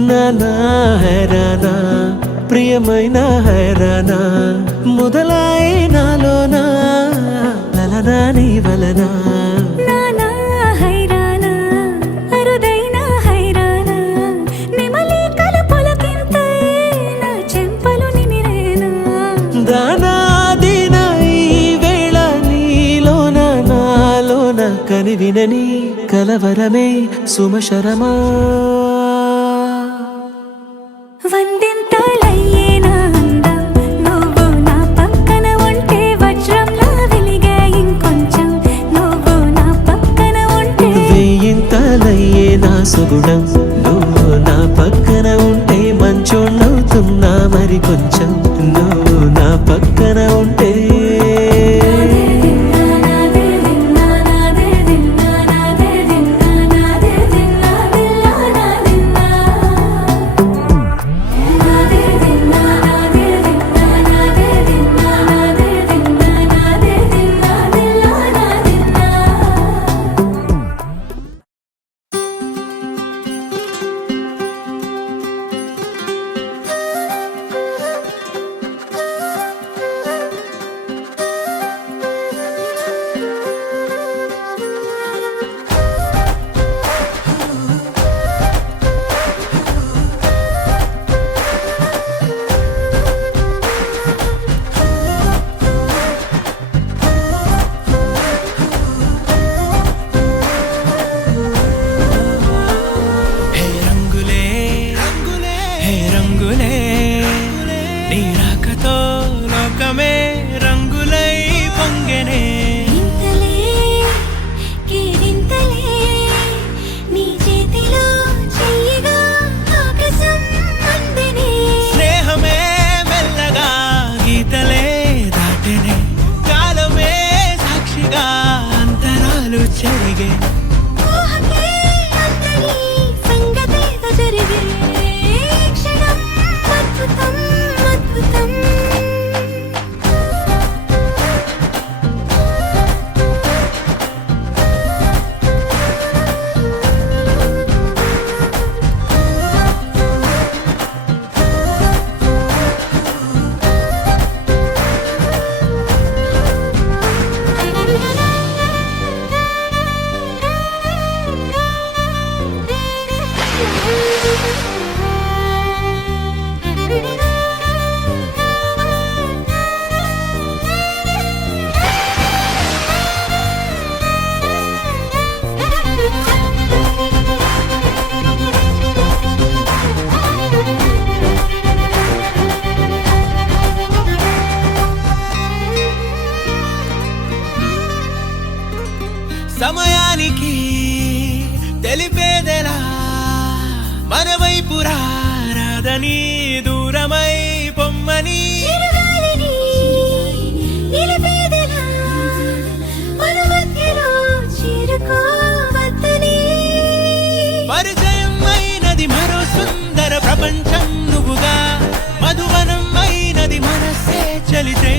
నానా హైరానా ప్రియమైన హైరానా మొదలాయి నాలోనా లలనా నీ వలనా నానా హైరానా అరుదైన హైరానా నిమలి కలుపులకింతై నా చెంపలు నిమిరేనా దానా దినా ఈ వేళ నీలోన నాలోన కనివినని కలవరమే సుమశరమా వందింతలయ్యేనా అందం నువ్వు నా పక్కన ఉంటే వజ్రంలా వెలిగే ఇంకొంచెం నువ్వు నా పక్కన ఉంటే వెయ్యింతలయ్యే నా సుగుణం నువ్వు నా పక్కన ఉంటే మంచోణ్ణవుతున్నా మరి కొంచెం నువ్వు నా పక్కన ఉంటే సమయానికి తెలిపేదెలా మన వైపు రాదని దూరమై పొమ్మని పరిచయం అయినది మరో సుందర ప్రపంచం నువ్వుగా మధువనం అయినది మనసే చలితే